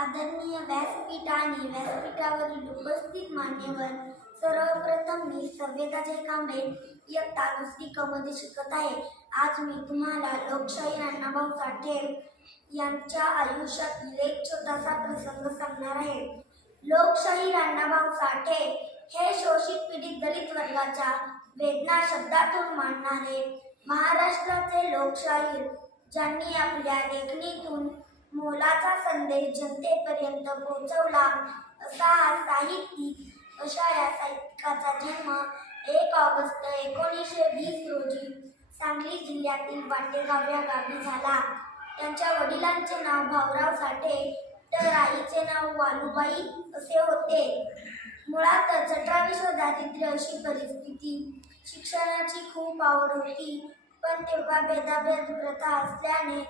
आदरणीय व्यासपीठ आणि व्यासपीठावरील उपस्थित मान्यवर सर्वप्रथम मी सभ्यताचे कांबळे इयत्ता दुसरी क शिकत आहे. आज मी तुम्हाला लोकशाही अण्णाभाऊ साठे यांच्या आयुष्यातील एक छोटासा प्रसंग सांगणार आहे. लोकशाही अण्णाभाऊ साठे हे शोषित पीडित दलित वर्गाच्या वेदना शब्दातून मांडणारे महाराष्ट्राचे लोकशाहीर ज्यांनी आपल्या लेखणीतून मोलाचा संदेश जनतेपर्यंत पोहोचवला. असा हा साहित्यिक अशा या साहित्यिकाचा जन्म एक ऑगस्ट एकोणीसशे वीस रोजी सांगली जिल्ह्यातील वाटेगाव या गावी झाला. त्यांच्या वडिलांचे नाव भाऊराव साठे तर आईचे नाव वालुबाई असे होते. मुळातच अठरावीस दारिद्र्य अशी परिस्थिती शिक्षणाची खूप आवड होती पण तेव्हा भेदाभेद प्रथा असल्याने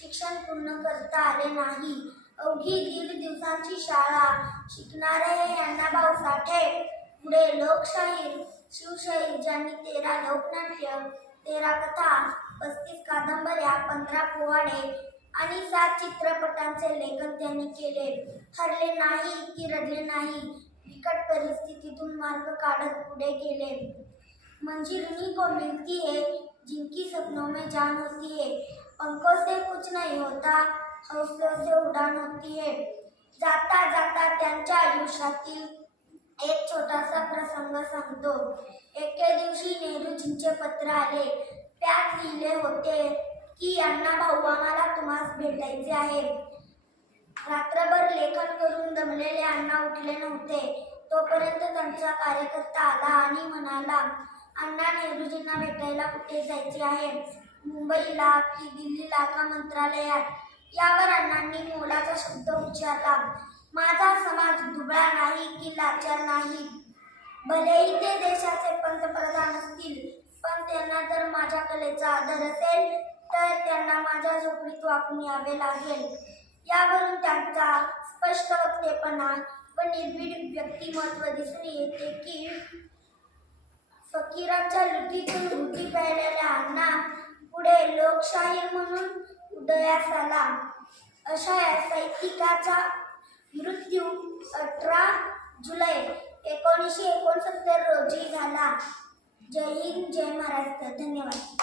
शिक्षण पूर्ण करता आले नाही. अवघी दीड दिवसांची शाळा. शिकणारे हे अण्णाभाऊ साठे पुढे लोकशाहीर शिवशाहीर ज्यांनी तेरा लोकनाट्य तेरा कथा पस्तीस कादंबऱ्या पंधरा पोवाडे आणि सात चित्रपटांचे लेखन त्यांनी केले. हरले नाही की रडले नाही. बिकट परिस्थितीतून मार्ग काढत पुढे गेले. म्हणजे को मिलती है जिनकी सपनों में जान होती है हमको से कुछ नहीं होता। हौसलों से उड़ान होती है। जाता जाता त्यांच्या आयुष्यातील एक छोटासा प्रसंग सांगतो। एके दिवशी नेहरूजींचे पत्र आले। त्यात लिहिले होते की अण्णा भाऊ आम्हाला तुम्हास भेटायचे आहे. रात्रभर लेखन करून दमलेले अण्णा उठले नव्हते. तोपर्यंत त्यांचा कार्यकर्ता आला आणि म्हणाला अण्णा नेहरूजींना भेटायला कुठे जायचे आहे? मुंबईला की दिल्लीला का मंत्रालयात. यावर अण्णांनी मोलाचा शब्द उच्चारला. माझा समाज दुबळा नाही की लाचार नाही? भलेही ते देशाचे पंतप्रधान असतील पण त्यांना जर माझ्या कलेचा आदर असेल तर त्यांना माझ्या झोपडीत वाकून यावे लागेल. यावरून त्यांचा स्पष्ट वक्तेपणा व निर्भीड व्यक्तिमत्व दिसून येते की फकीराच्या लुटीतून पुढे लोकशाही म्हणून उदयास आला. अशा या साहित्यिकाचा मृत्यू अठरा जुलै एकोणीसशे एकोणसत्तर रोजी झाला. जय हिंद जय महाराष्ट्र. धन्यवाद.